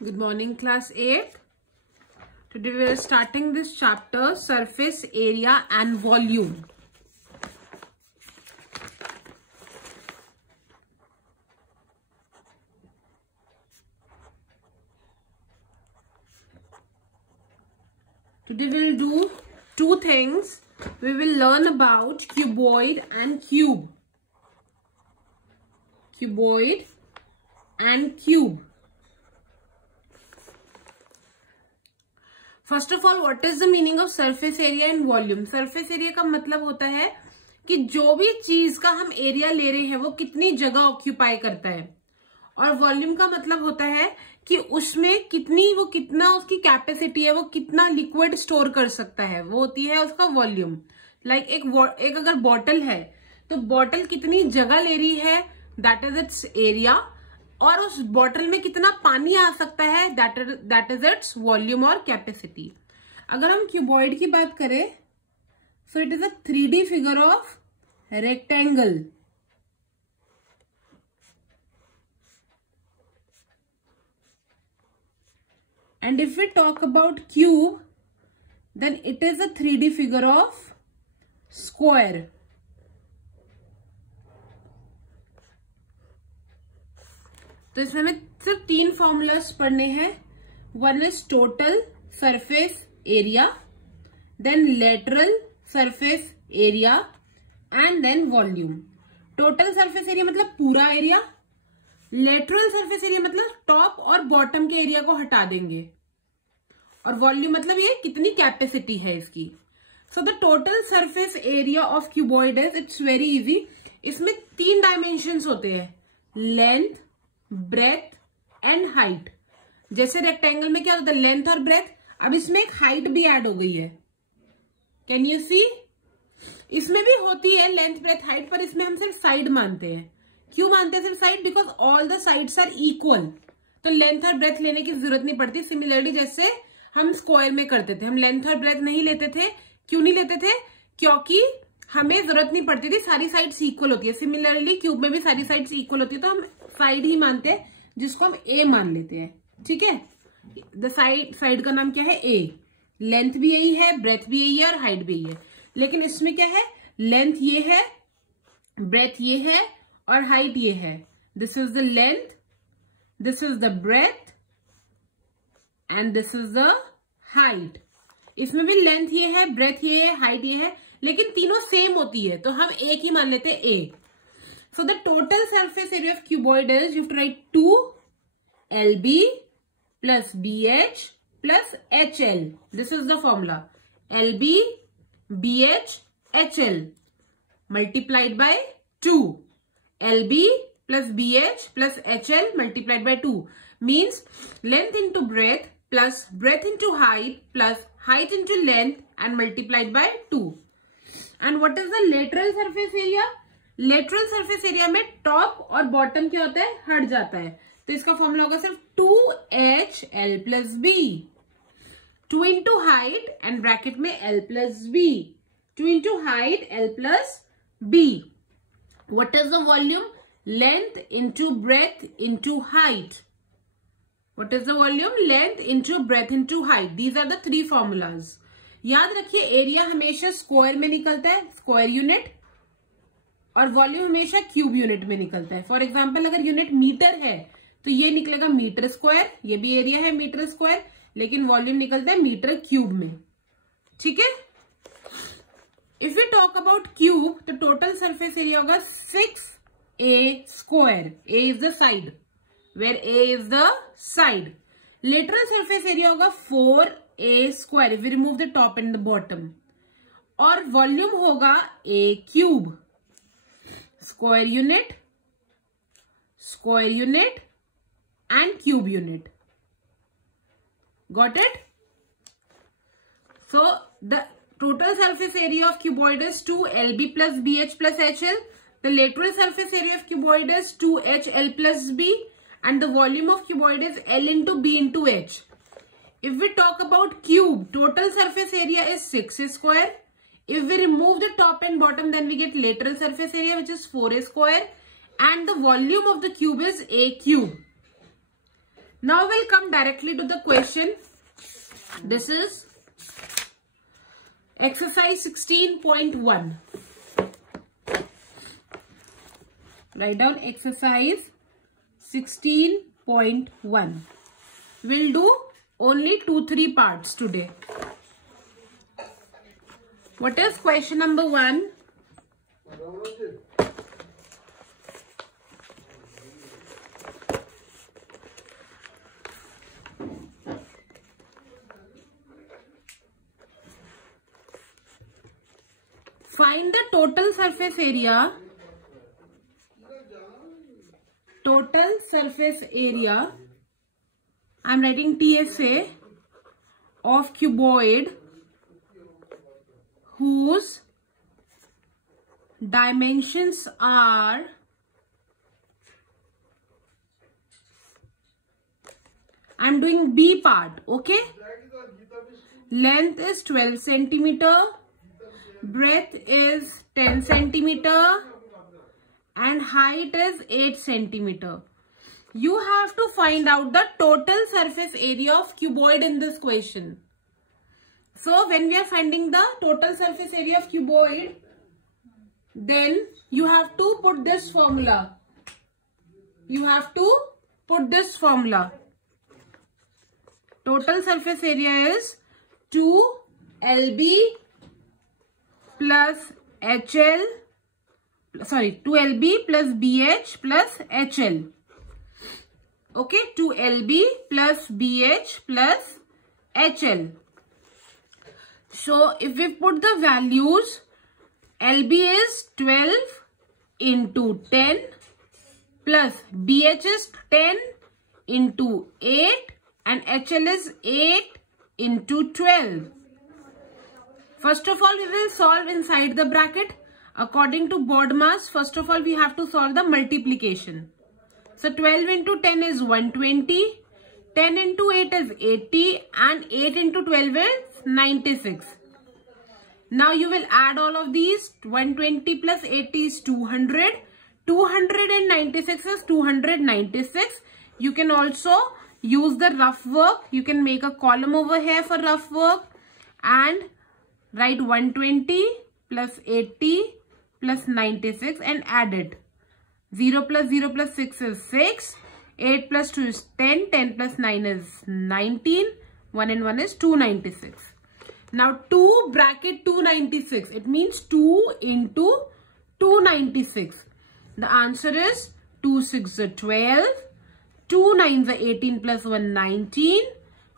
Good morning, class 8. Today we are starting this chapter, surface area and volume. Today we will do two things. We will learn about cuboid and cube. Cuboid and cube. First of all, what is the meaning of surface area and volume? Surface area का मतलब होता है कि जो भी चीज का हम एरिया ले रहे हैं वो कितनी जगह ऑक्यूपाई करता है, और वॉल्यूम का मतलब होता है कि उसमें कितना उसकी कैपेसिटी है, वो कितना लिक्विड स्टोर कर सकता है, वो होती है उसका वॉल्यूम। लाइक एक अगर बॉटल है तो बॉटल कितनी जगह ले रही है, दैट इज इट्स एरिया, और उस बॉटल में कितना पानी आ सकता है, दैट इज इट्स वॉल्यूम और कैपेसिटी। अगर हम क्यूबॉइड की बात करें, so it is a 3D figure of rectangle. And if we talk about cube, then it is a 3D figure of square. तो इसमें हमें सिर्फ 3 फॉर्मूलास पढ़ने हैं। One is total surface area, then lateral surface area and then volume. Total surface area मतलब पूरा area, lateral surface area मतलब top और बॉटम के एरिया को हटा देंगे, और वॉल्यूम मतलब ये कितनी कैपेसिटी है इसकी। So the total surface area of cuboid is, it's very easy. इसमें 3 डायमेंशंस होते हैं, लेंथ, ब्रेथ एंड हाइट। जैसे रेक्टेंगल में क्या होता है, लेंथ और ब्रेथ, अब इसमें एक हाइट भी ऐड हो गई है। Can you see? इसमें भी होती है लेंथ, ब्रेथ, हाइट, पर इसमें हम सिर्फ साइड मानते हैं। क्यों मानते हैं सिर्फ side? Because all the sides are equal, तो लेंथ और ब्रेथ लेने की जरूरत नहीं पड़ती। सिमिलरली जैसे हम स्क्वायर में करते थे, हम लेंथ और ब्रेथ नहीं लेते थे। क्यों नहीं लेते थे? क्योंकि हमें जरूरत नहीं पड़ती थी, सारी साइड्स इक्वल होती है। सिमिलरली क्यूब में भी सारी साइड्स इक्वल होती है, तो हम साइड ही मानते हैं, जिसको हम ए मान लेते हैं। ठीक है, द साइड का नाम क्या है? ए। लेंथ भी यही है, ब्रेथ भी यही है, और हाइट भी यही है। लेकिन इसमें क्या है, लेंथ ये है, ब्रेथ ये है, और हाइट ये है। This is the length, this is the breadth and this is the height. इसमें भी लेंथ ये है, ब्रेथ ये है, हाइट ये है, लेकिन तीनों सेम होती है, तो हम एक ही मान लेते हैं, ए। So the total surface area of cuboid is, you have to write 2LB plus BH plus HL. This is the formula. LB, BH, HL multiplied by 2. LB plus BH plus HL multiplied by 2 means length into breadth plus breadth into height plus height into length and multiplied by 2. And what is the lateral surface area? Lateral surface area में top और bottom क्या होता है, हट जाता है, तो इसका फॉर्मूला होगा सिर्फ 2HL plus b, 2 into height and bracket में L plus b, 2 into height L plus b. What is the volume? Length into breadth into height. What is the volume? Length into breadth into height. These are the 3 formulas. याद रखिए, area हमेशा square में निकलता है, square unit, और volume हमेशा cube unit में निकलता है। फॉर एग्जाम्पल, अगर यूनिट मीटर है तो ये निकलेगा मीटर स्क्वायर, ये भी एरिया है मीटर स्क्वायर, लेकिन वॉल्यूम निकलता है मीटर क्यूब में। ठीक है, if you talk about cube, तो टोटल सरफेस एरिया होगा 6A square. A is the side, where A is the side. Lateral surface area होगा 4A square if we remove the top and the bottom, और volume होगा A cube. Square unit and cube unit. Got it? So the total surface area of cuboid is 2LB plus BH plus HL. The lateral surface area of cuboid is 2HL plus B, and the volume of cuboid is L into B into H. If we talk about cube, total surface area is 6 square. If we remove the top and bottom, then we get lateral surface area, which is 4A square, and the volume of the cube is A cube. Now we'll come directly to the question. This is exercise 16.1. Write down exercise 16.1. We'll do only 2-3 parts today. What is question number 1? Find the total surface area. Total surface area. I'm writing TSA of cuboid whose dimensions are I'm doing B part, okay? Length is 12 centimeter. Breadth is 10 centimeter and height is 8 centimeter. You have to find out the total surface area of cuboid in this question. So when we are finding the total surface area of cuboid, then you have to put this formula. You have to put this formula. Total surface area is 2LB plus HL, sorry, 2LB plus BH plus HL. Okay, 2LB plus BH plus HL. So if we put the values, LB is 12 into 10 plus BH is 10 into 8 and HL is 8 into 12. First of all, we will solve inside the bracket. According to BODMAS, first of all, we have to solve the multiplication. So 12 into 10 is 120, 10 into 8 is 80 and 8 into 12 is 96. Now you will add all of these. 120 plus 80 is 200. 296 is 296. You can also use the rough work. You can make a column over here for rough work and write 120 plus 80 plus 96 and add it. 0 plus 0 plus 6 is 6. 8 plus 2 is 10. 10 plus 9 is 19. 1 and 1 is 296. Now 2 bracket 296. It means 2 into 296. The answer is 2 6 is 12. 2 9 is 18 plus 1 19.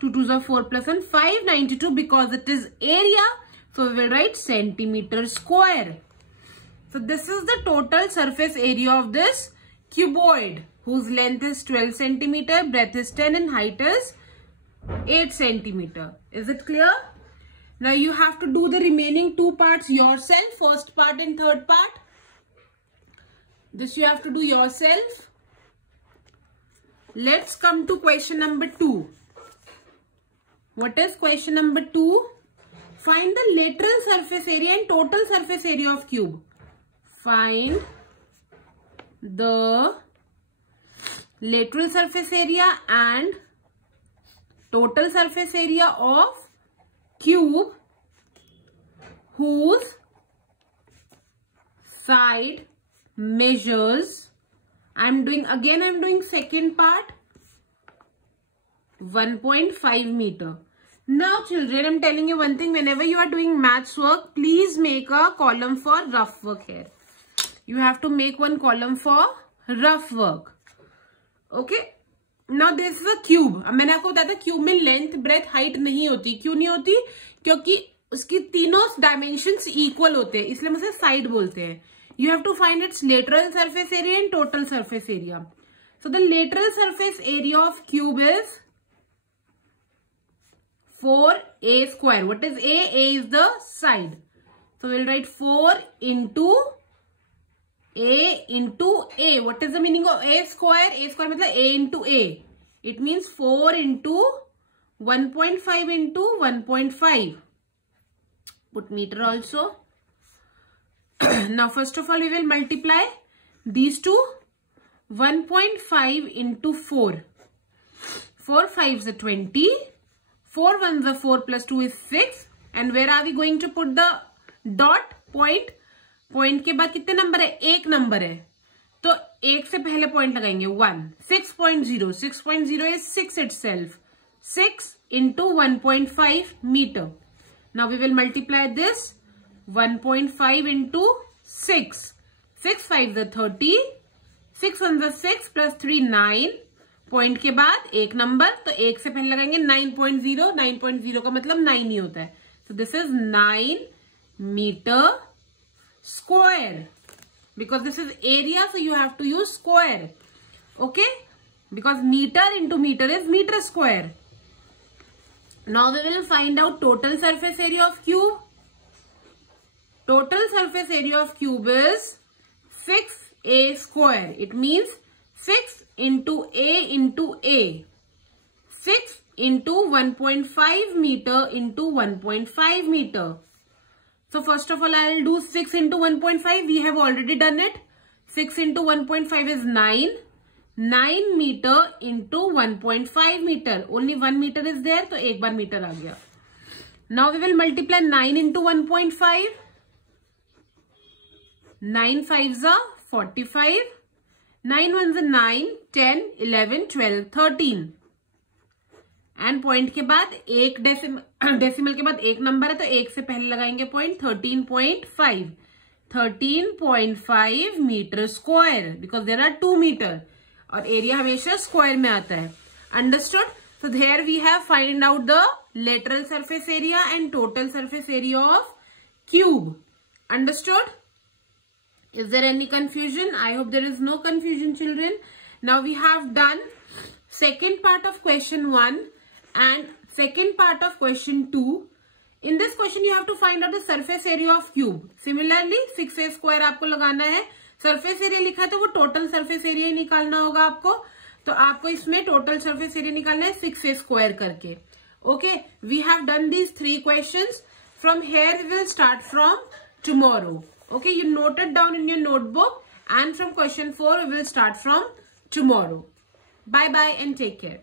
2 2 is 4 plus 1 5 92 because it is area. So we will write centimeter square. So this is the total surface area of this cuboid whose length is 12 centimeter, breadth is 10 and height is 8 centimeter. Is it clear? Now you have to do the remaining 2 parts yourself. First part and third part. This you have to do yourself. Let's come to question number 2. What is question number 2? Find the lateral surface area and total surface area of cube. Find the lateral surface area and total surface area of cube whose side measures, I'm doing second part, 1.5 meter. Now children, I'm telling you one thing, whenever you are doing maths work, please make a column for rough work here. You have to make one column for rough work. Okay. Now this is a cube. अब मैंने आपको बताया था cube में length breadth height नहीं होती. क्यों नहीं होती? क्योंकि उसकी तीनों डायमेंशंस इक्वल होते हैं, इसलिए हम उसे साइड बोलते हैं. You have to find its lateral surface area and total surface area. So the lateral surface area of cube is 4a square. What is a? A is the side. So we'll write 4 into a into a. What is the meaning of a square? A square means a into a. It means 4 into 1.5 into 1.5. Put meter also. Now first of all we will multiply these two. 1.5 into 4. 4 5s are 20, 4 1s are 4 plus 2 is 6. And where are we going to put the dot? Point. Point के बाद कितने number है? एक number है, तो एक से पहले पॉइंट लगाएंगे 1. 6.0. 6.0 is 6 itself. 6 into 1.5 meter. Now we will multiply this. 1.5 into 6. 6 5s are 30. 6 1s are 6 plus 3 9. Point के बाद एक नंबर, तो एक से पहले लगाएंगे 9.0. 9.0 का मतलब 9 ही होता है. So this is 9 meter square. Because this is area, so you have to use square. Okay? Because meter into meter is meter square. Now we will find out total surface area of cube. Total surface area of cube is 6a square. It means 6 into a into a. 6 into 1.5 meter into 1.5 meter. So first of all, I will do 6 into 1.5. We have already done it. 6 into 1.5 is 9. 9 meter into 1.5 meter. Only 1 meter is there, तो एक बार metre आ गया. Now we will multiply 9 into 1.5. 9 5s are 45. 9 1s are 9, 10, 11, 12, 13. And point के बाद एक decimal के बाद एक number है, तो एक से पहले लगाएंगे point. 13.5. 13.5 metre square, because there are 2 metre और एरिया हमेशा स्क्वायर में आता है. Understood? So there we have find out the lateral surface area and total surface area of cube. Understood? Is there any confusion? I hope there is no confusion, children. Now we have done second part of question 1 and second part of question 2. In this question you have to find out the surface area of cube. Similarly 6a square आपको लगाना है. surface area लिखा है तो वो total surface area ही निकालना होगा आपको. तो आपको इसमें total surface area निकालना है 6a square करके. Okay, we have done these 3 questions. From here we will start from tomorrow. Okay, you note it down in your notebook, and from question 4 we will start from tomorrow. Bye bye and take care.